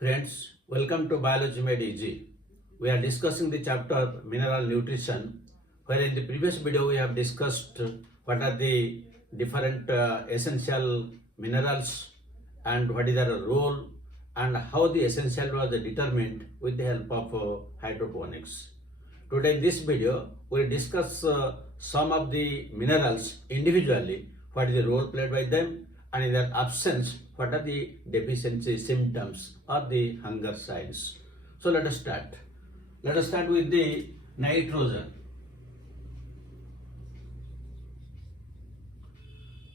Friends, welcome to Biology Made Easy. We are discussing the chapter Mineral Nutrition, where in the previous video we have discussed what are the different essential minerals and what is their role and how the essential was determined with the help of hydroponics. Today in this video, we will discuss some of the minerals individually, what is the role played by them, and in their absence, what are the deficiency symptoms or the hunger signs. So let us start. Let us start with the nitrogen.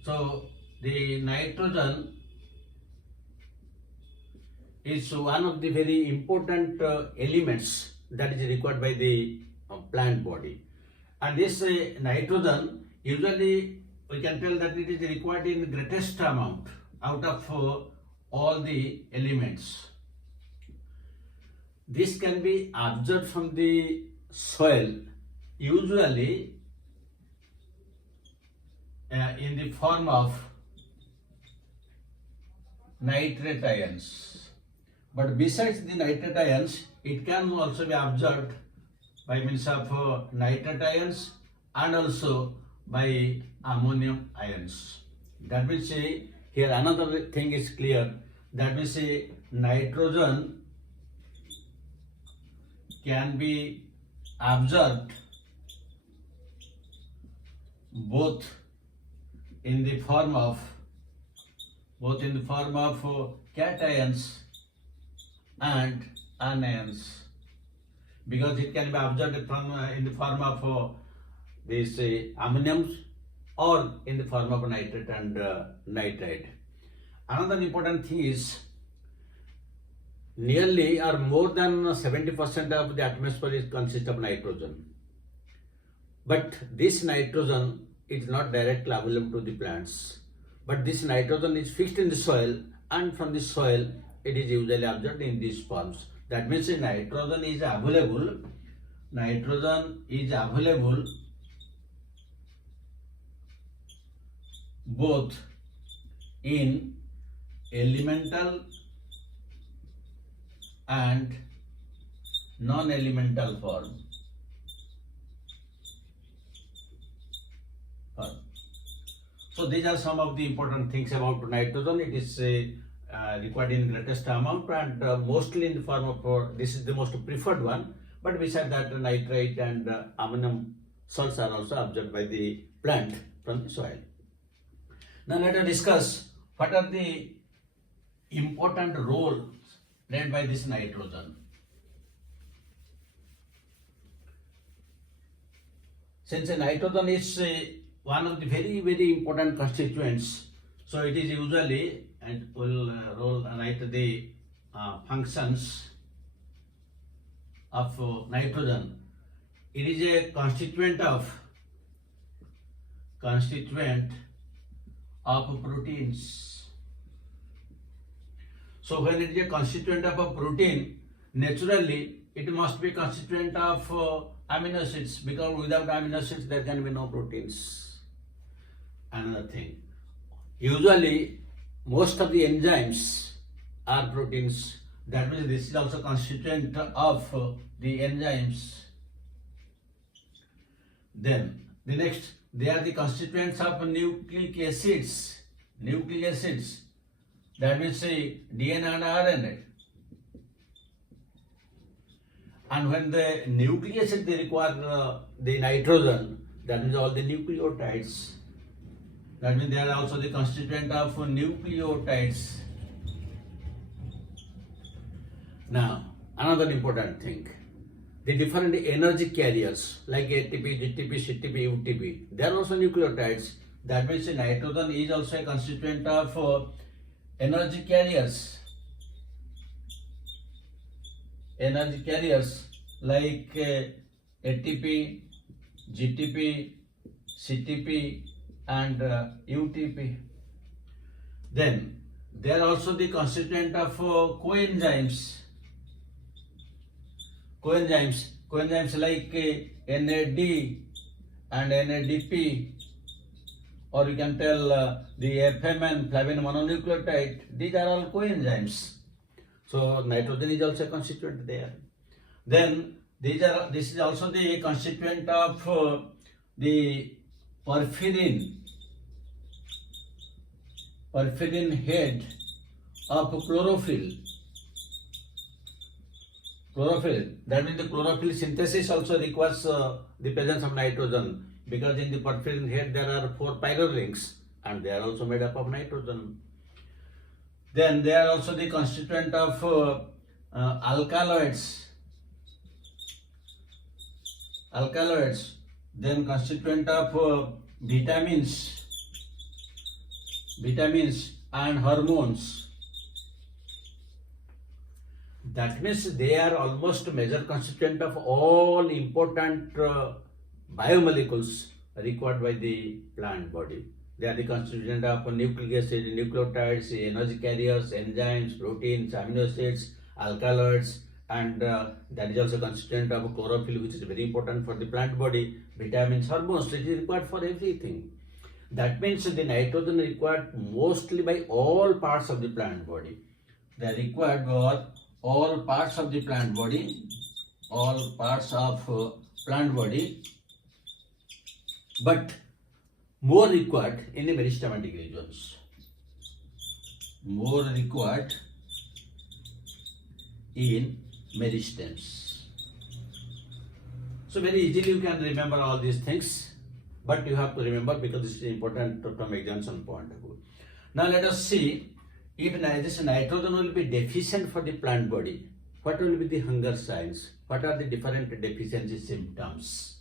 So the nitrogen is one of the very important elements that is required by the plant body. And this nitrogen, usually we can tell that it is required in greatest amount out of all the elements. This can be absorbed from the soil, usually in the form of nitrate ions. But besides the nitrate ions, it can also be absorbed by means of nitrate ions and also by ammonium ions. That means here another thing is clear. That means nitrogen can be absorbed both in the form of cations and anions, because it can be absorbed from in the form of these ammoniums or in the form of nitrate and nitrite. Another important thing is nearly or more than 70% of the atmosphere consists of nitrogen. But this nitrogen is not directly available to the plants. But this nitrogen is fixed in the soil, and from the soil it is usually absorbed in these forms. That means nitrogen is available both in elemental and non-elemental form. So these are some of the important things about nitrogen. It is required in greatest amount and mostly in the form of, this is the most preferred one, but besides that nitrite and ammonium salts are also absorbed by the plant from the soil. Now let us discuss what are the important roles played by this nitrogen. Since nitrogen is one of the very important constituents, so it is usually, and will write the functions of nitrogen. It is a constituent of proteins. So when it is a constituent of a protein, naturally it must be constituent of amino acids, because without amino acids there can be no proteins. Another thing, usually most of the enzymes are proteins. That means this is also constituent of the enzymes. Then the next, they are the constituents of nucleic acids. That means DNA and RNA. And when the nucleic acid they require the nitrogen, that means all the nucleotides. That means they are also the constituent of nucleotides. Now, another important thing, the different energy carriers like ATP, GTP, CTP, UTP, they are also nucleotides. That means nitrogen is also a constituent of energy carriers. Energy carriers like ATP, GTP, CTP and UTP. Then they are also the constituent of coenzymes. Coenzymes like NAD and NADP, or you can tell the FMN, flavin mononucleotide. These are all coenzymes. So nitrogen is also a constituent there. Then this is also the constituent of the porphyrin head of chlorophyll. That means the chlorophyll synthesis also requires the presence of nitrogen, because in the porphyrin head there are 4 pyrrole rings and they are also made up of nitrogen. Then they are also the constituent of alkaloids. Then constituent of vitamins and hormones. That means they are almost major constituent of all important biomolecules required by the plant body. They are the constituent of nucleic acid, nucleotides, energy carriers, enzymes, proteins, amino acids, alkaloids, and that is also constituent of chlorophyll, which is very important for the plant body, vitamins, hormones, which is required for everything. That means the nitrogen required mostly by all parts of the plant body. They are required for all parts of the plant body, but more required in the meristematic regions. More required in meristems. So very easily you can remember all these things, but you have to remember because this is important from examination point of view. Now let us see, if this nitrogen will be deficient for the plant body, what will be the hunger signs? What are the different deficiency symptoms?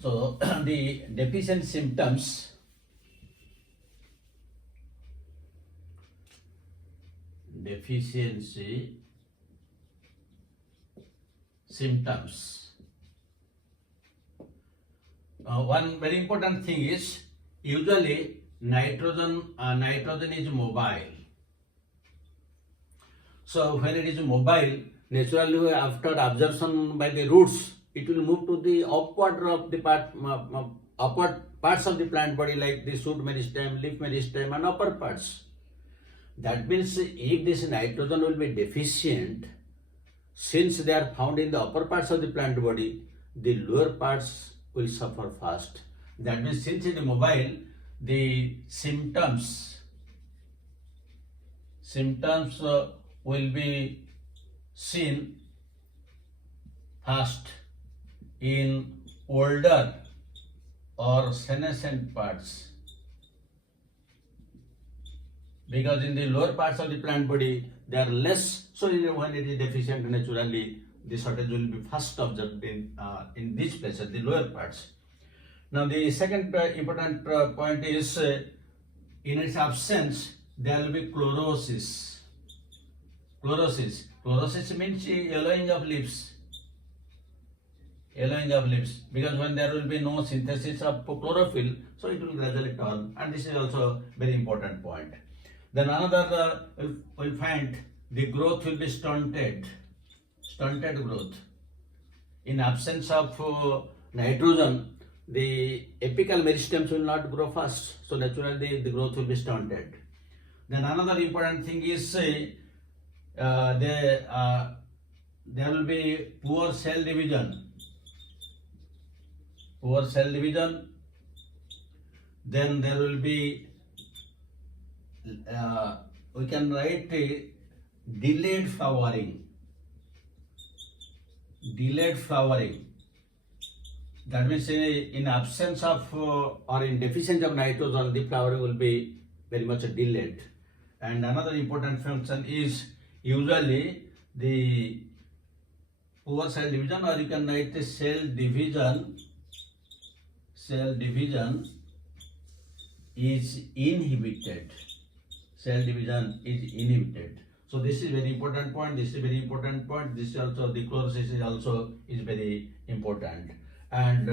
So the deficient symptoms, one very important thing is, usually nitrogen is mobile. So when it is mobile, naturally after absorption by the roots, it will move to the upward parts of the plant body, like the shoot meristem, leaf meristem, and upper parts. That means if this nitrogen will be deficient, since they are found in the upper parts of the plant body, the lower parts will suffer fast. That means since it is mobile, the symptoms will be seen fast in older or senescent parts, because in the lower parts of the plant body they are less. So when it is deficient, naturally the shortage will be first observed in these places, the lower parts. Now the second important point is, in its absence there will be chlorosis. Chlorosis means yellowing of leaves. Because when there will be no synthesis of chlorophyll, so it will gradually turn, and this is also very important point. Then another will find the growth will be stunted growth. In absence of nitrogen, the apical meristems will not grow fast, so naturally the growth will be stunted. Then another important thing is, there will be poor cell division. Then there will be, we can write delayed flowering. That means in absence of or in deficiency of nitrogen, the flowering will be very much delayed. And another important function is usually the poor cell division, or you can write the cell division is inhibited. So this is very important point. This is also, the chlorosis is also very important. And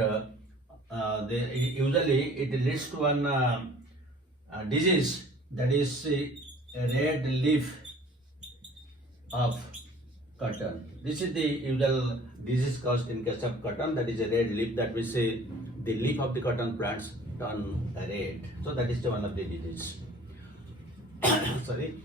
usually it leads to one disease, that is a red leaf of cotton. This is the usual disease caused in case of cotton, that is a red leaf, that we say the leaf of the cotton plants turn red. So that is the one of the disease. Sorry.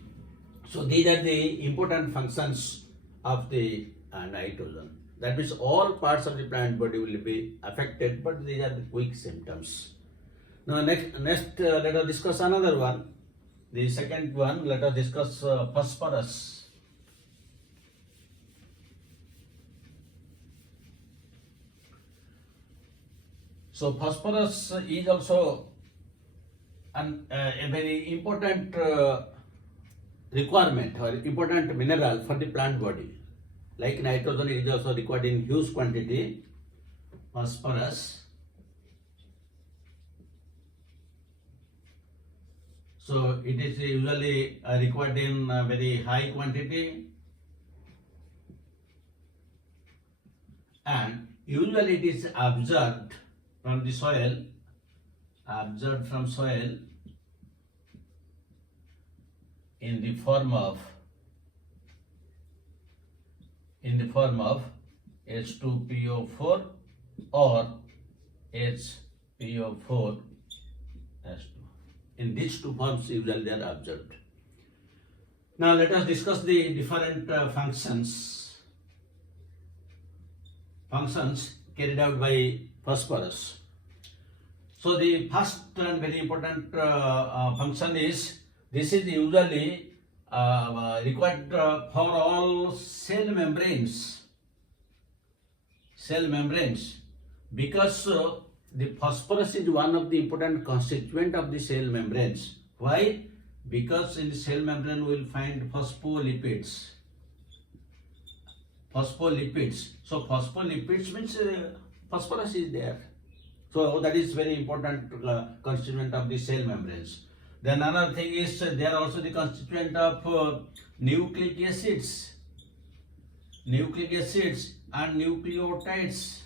So these are the important functions of the nitrogen. That means all parts of the plant body will be affected, but these are the quick symptoms. Now next let us discuss another one. The second one, let us discuss phosphorus. So phosphorus is also a very important requirement or important mineral for the plant body. Like nitrogen, it is also required in huge quantity. Phosphorus. So it is usually required in very high quantity, and usually it is absorbed from the soil, in the form of H2PO4 or HPO4 S2. In these two forms usually they are observed. Now let us discuss the different functions carried out by phosphorus. So the first and very important function is, this is usually required for all cell membranes, because the phosphorus is one of the important constituent of the cell membranes. Why? Because in the cell membrane we will find phospholipids. So phospholipids means phosphorus is there. So that is very important constituent of the cell membranes. Then another thing is they are also the constituent of nucleic acids and nucleotides.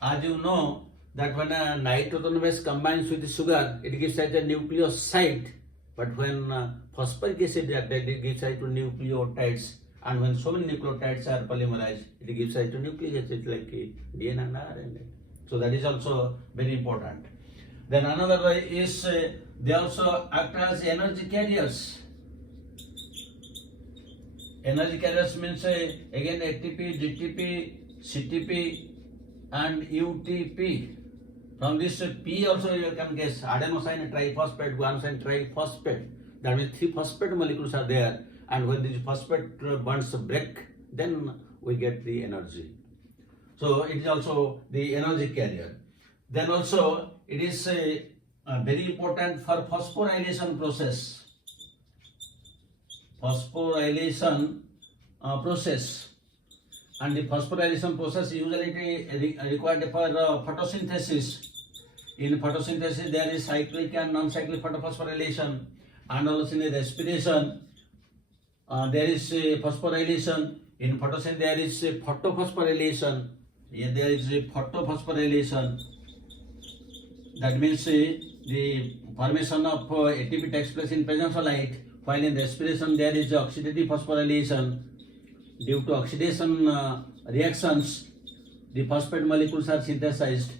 As you know that when a nitrogen base combines with the sugar, it gives rise to a nucleoside. But when phosphoric acid reacted, it gives rise to nucleotides. And when so many nucleotides are polymerized, it gives rise to nucleic acid like DNA and RNA. So that is also very important. Then another way is they also act as energy carriers. Energy carriers means again ATP, GTP, CTP and UTP. From this P also you can guess adenosine triphosphate, guanosine triphosphate. That means 3 phosphate molecules are there, and when these phosphate bonds break, then we get the energy. So it is also the energy carrier. Then also it is very important for phosphorylation process. And the phosphorylation process usually required for photosynthesis. In photosynthesis there is cyclic and non-cyclic photophosphorylation, and also in respiration there is phosphorylation. In photosynthesis there is photophosphorylation. Here there is photophosphorylation. That means the formation of ATP takes place in presence of light, while in respiration there is oxidative phosphorylation. Due to oxidation reactions, the phosphate molecules are synthesized.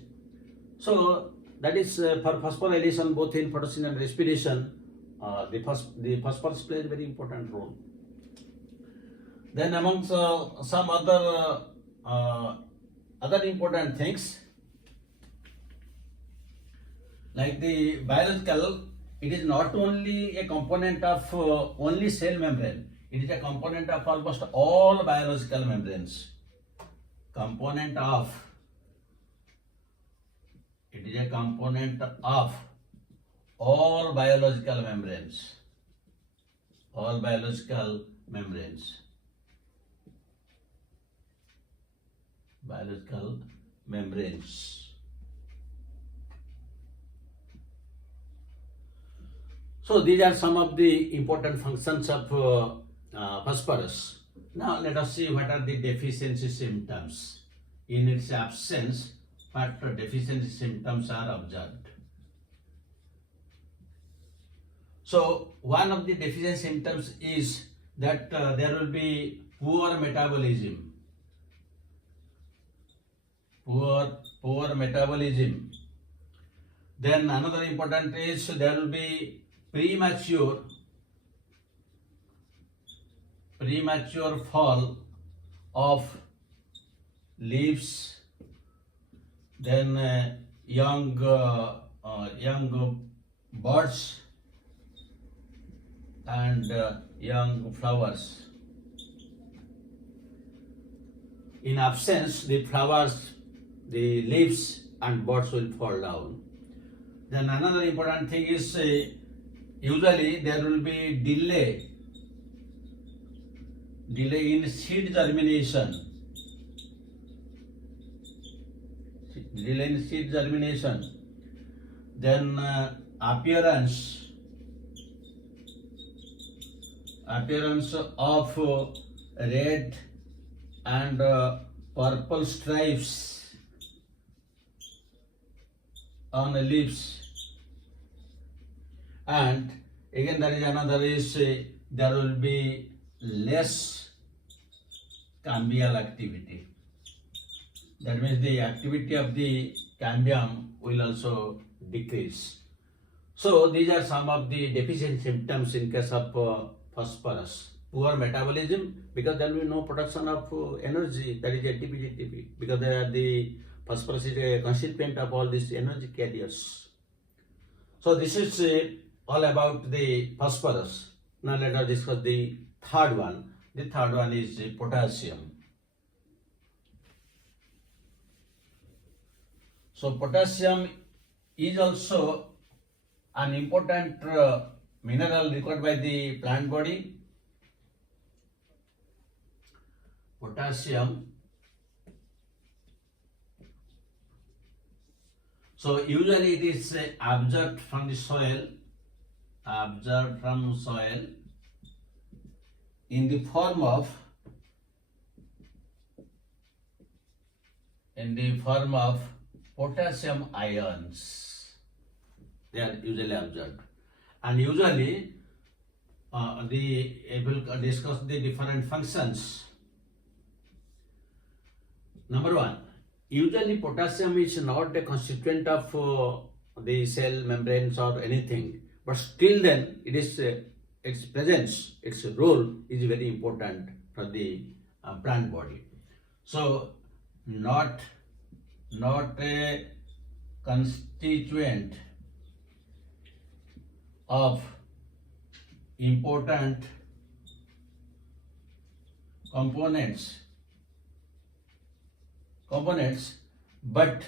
So that is for phosphorylation both in photosynthesis and respiration. The phosphorus plays a very important role. Then amongst some other important things, like the biological, it is not only a component of only cell membrane. It is a component of almost all biological membranes. It is a component of all biological membranes. So these are some of the important functions of phosphorus. Now let us see what are the deficiency symptoms. In its absence, what deficiency symptoms are observed. So one of the deficiency symptoms is that there will be poor metabolism. Then another important is there will be premature fall of leaves, then young buds and young flowers. In absence, the flowers, the leaves and buds will fall down. Then another important thing is usually there will be delay in seed germination. Then appearance of red and purple stripes on the leaves. And again there is another is there will be less cambial activity. That means the activity of the cambium will also decrease. So these are some of the deficient symptoms in case of phosphorus. Poor metabolism, because there will be no production of energy, that is ATP, GTP, because the phosphorus is a constituent of all these energy carriers. So this is all about the phosphorus. Now let us discuss the third one. The third one is potassium. So potassium is also an important mineral required by the plant body. Potassium. So usually it is absorbed from the soil, in the form of potassium ions. They are usually absorbed, and usually we will discuss the different functions. Number one, usually potassium is not a constituent of the cell membranes or anything, but still then it is its presence, its role is very important for the plant body. So not a constituent of important components, but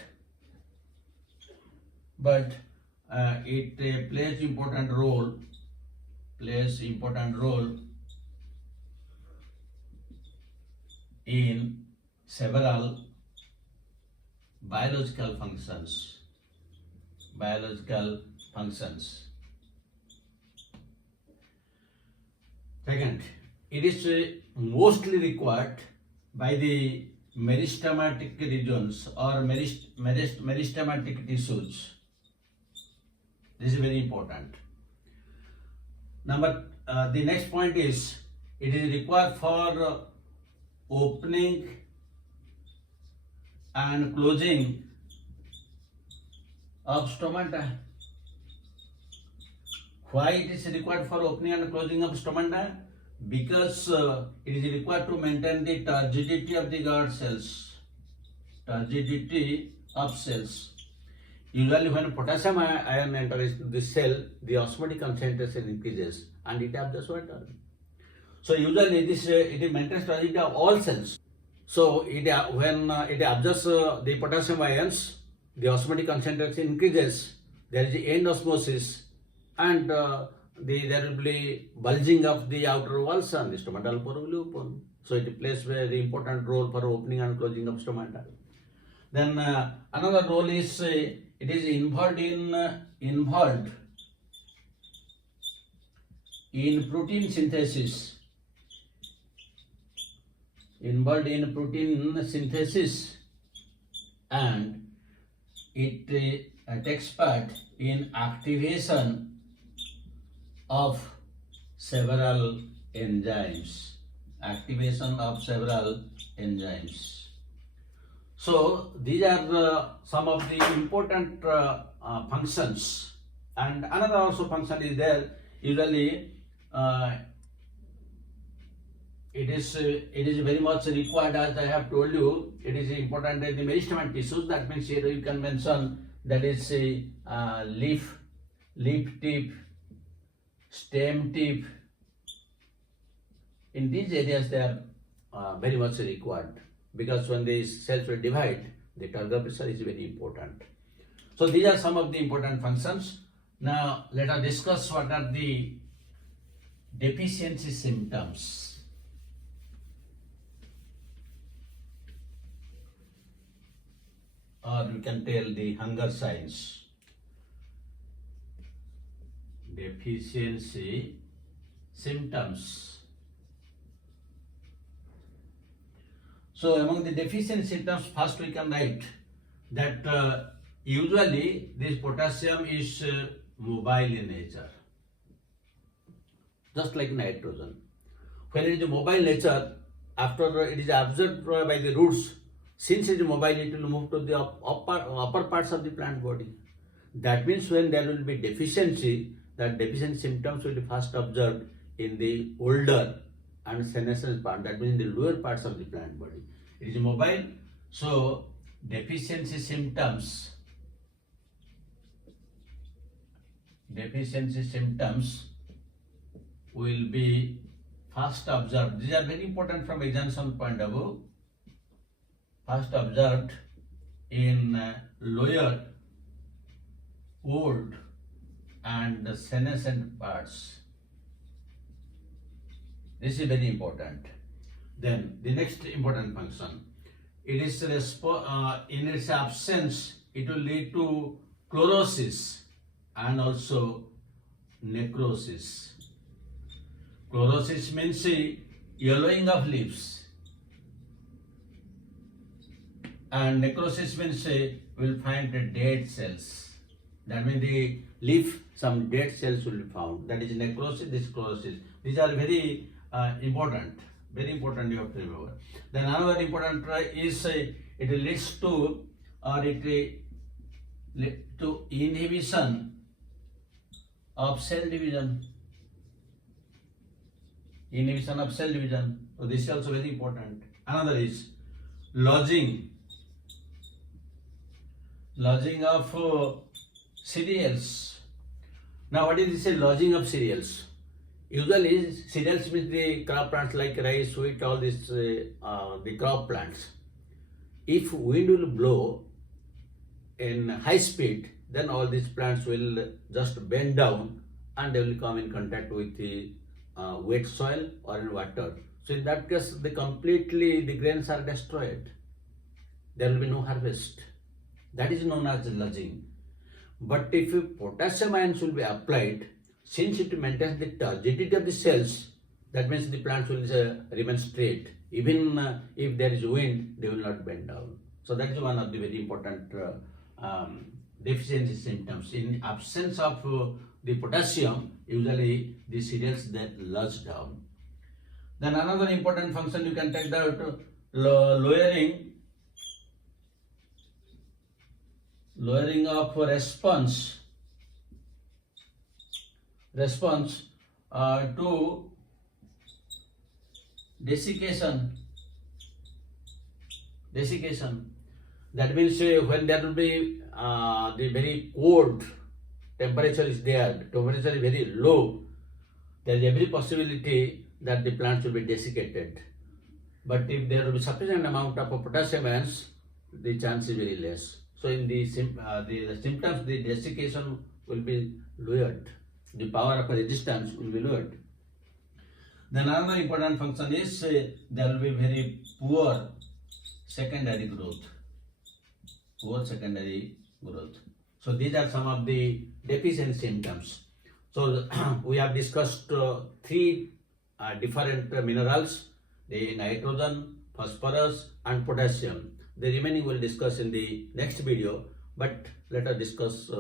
it plays important role in several biological functions. Second, it is mostly required by the meristematic regions or meristematic tissues. This is very important. The next point is it is required for opening and closing of stomata. Why it is required for opening and closing of stomata? Because it is required to maintain the turgidity of the guard cells. Usually when potassium ion enters the cell, the osmotic concentration increases and it absorbs water. So usually it maintains turgidity of all cells. So when it absorbs the potassium ions, the osmotic concentration increases, there is end osmosis, and there will be bulging of the outer walls and the stomatal pore will open. So it plays a very important role for opening and closing of stomata. Then another role is it is involved in protein synthesis. And it takes part in activation of several enzymes. So these are some of the important functions, and another also function is there. Usually, it is very much required, as I have told you. It is important in the meristem tissues. That means here you can mention that is leaf tip, stem tip. In these areas, they are very much required, because when these cells will divide, the turgor pressure is very important. So these are some of the important functions. Now let us discuss what are the deficiency symptoms. Or we can tell the hunger signs. Deficiency symptoms. So among the deficiency symptoms, first we can write that usually this potassium is mobile in nature, just like nitrogen. When it is a mobile nature, after it is absorbed by the roots, since it is mobile, it will move to the upper parts of the plant body. That means when there will be deficiency, that deficiency symptoms will be first observed in the older and senescence part, that means in the lower parts of the plant body. It is mobile, so deficiency symptoms will be first observed. These are very important from examination point of view. First observed in lower, old and senescent parts. This is very important. Then the next important function, it is in its absence, it will lead to chlorosis and also necrosis. Chlorosis means yellowing of leaves, and necrosis means will find the dead cells. That means the leaf, some dead cells will be found. That is necrosis, this chlorosis. These are very important. Very important, you have to remember. Then another important is it leads to, or it to inhibition of cell division. Inhibition of cell division. So this is also very important. Another is lodging of cereals. Now what is this lodging of cereals? Usually cereals means the crop plants like rice, wheat, all this the crop plants. If wind will blow in high speed, then all these plants will just bend down and they will come in contact with the wet soil or in water. So in that case, the grains are destroyed. There will be no harvest. That is known as lodging. But if potassium ions will be applied, since it maintains the turgidity of the cells, that means the plants will remain straight. Even if there is wind, they will not bend down. So that is one of the very important deficiency symptoms. In absence of the potassium, usually the cereals then lodge down. Then another important function you can take out, lowering of response to desiccation. That means when there will be the very cold temperature is there, the temperature is very low, there is every possibility that the plants will be desiccated. But if there will be sufficient amount of potassium ions, the chance is very less. So in the symptoms, the desiccation will be lowered. The power of resistance will be lowered. Then another important function is there will be very poor secondary growth. So these are some of the deficient symptoms. So we have discussed three different minerals, the nitrogen, phosphorus and potassium. The remaining we'll discuss in the next video, but let us discuss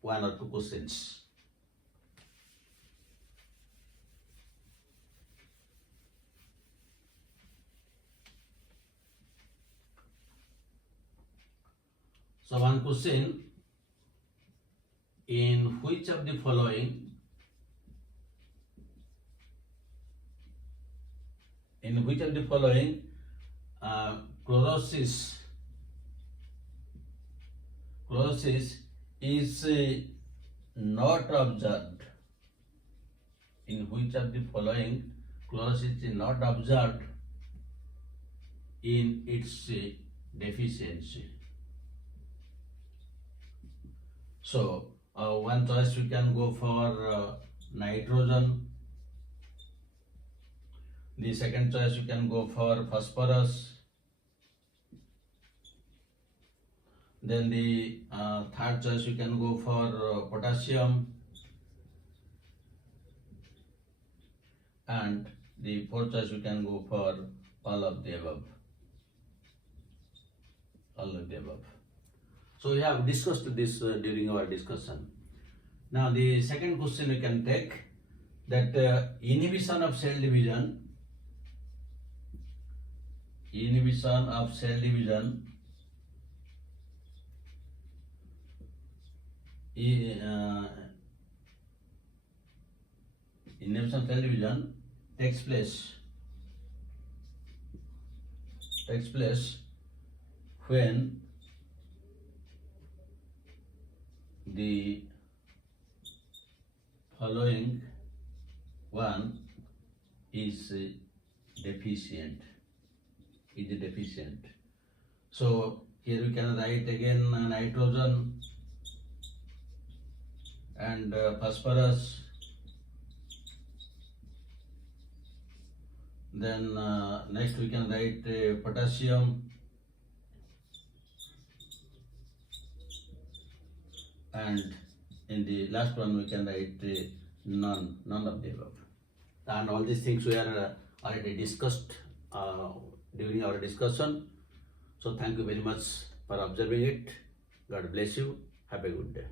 one or two questions. So one question, in which of the following chlorosis is not observed? In which of the following chlorosis is not observed in its deficiency? So one choice we can go for nitrogen. The second choice you can go for phosphorus. Then the third choice you can go for potassium. And the fourth choice you can go for all of the above. So we have discussed this during our discussion. Now the second question we can take, that inhibition of cell division inhibition of cell division takes place when the following one is deficient. So here we can write again nitrogen and phosphorus. Then next we can write potassium, and in the last one we can write none of the above. And all these things we are already discussed during our discussion. So thank you very much for observing it. God bless you. Have a good day.